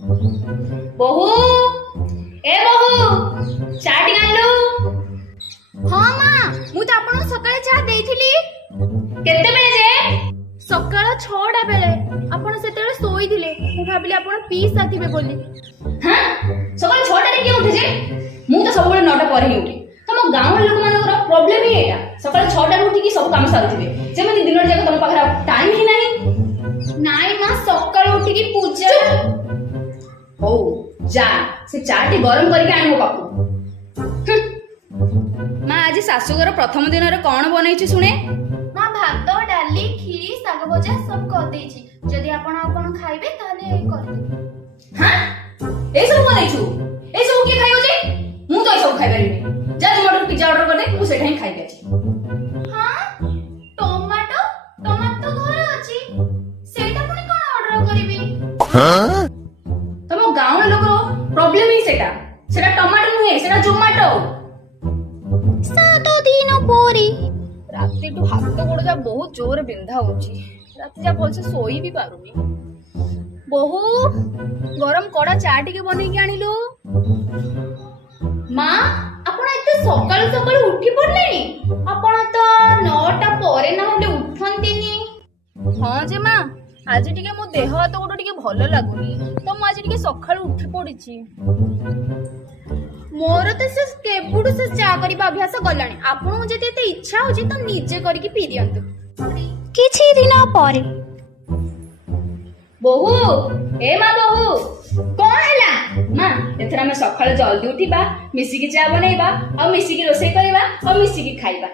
बहु ए बहु चाटी आनलु। हाँ माँ मु तो आपन सकाळे चाह देइथिली। केते बेले जे? सकाळ 6टा बेले आपन सेतेले सोई दिले। मु भाबिली आपन पी साथिबे बोली। हां सकाळ 6टा रे के उठे जे? मु तो सब बेले 9टा पर ही उठे। तम गांव लोक मानकर प्रॉब्लम ही एटा सकाळ 6टा रे उठी की सब काम सारुथिबे जेमति दिन जाक तम पाखरा टाइम ही नाही। नाई माँ सकाळ उठी की पूजा। हो जा से चाटी गरम करके आन मो पाखु। माँ आज शाशुगर प्रथम दिन रे कोन बनैछि सुने? माँ भात डाली खीरी साग भजा सब कर देछि। जदि आपन आ कोन खाइबे ताले कर देबे। हां ए सब बनैछु ए सब के खाइयो जे? मु तो ए सब खाइ परिबे। जा तुम ऑर्डर पिज्जा ऑर्डर कर दे मु सेठाई खाइ अछि। हाँ टमाटो टमाटो घर अछि सेटा पुनी कोन ऑर्डर करिबी। हाँ? तम गाँव लोक प्रॉब्लम ही सेटा टमाटो नुहे सेटा जोमाटो। 7 दिन पोरी रातिटू हाथ गोड़ जा बहुत जोर बिंधा होची। राति जा भलसे सोई भी पारुनी। बहु गरम कड़ा चा टिके बनै के आनिलु। माँ आपण एते सकाळु सकाळु उठी पड़लेनी। आपण तो 9टा परे न होले उठंतीनी। हां जे मां आज टिके मो देह हाथ गोड़ टिके भलो लागुनी तो मु आज टिके सकाळु उठी पड़िछि। मोर तो से केबुडु से चा करिबा अभ्यास गलानी। आपण जति एते इच्छा होची तो निजे करिकि पी दियंतु। किछि दिन परे बहु ए मां बहु कोन हैला? मां एथरा में सकाळ जल्दी उठिबा मिसी की चा बनैबा और मिसी की रोसई करबा और मिसी की खाइबा।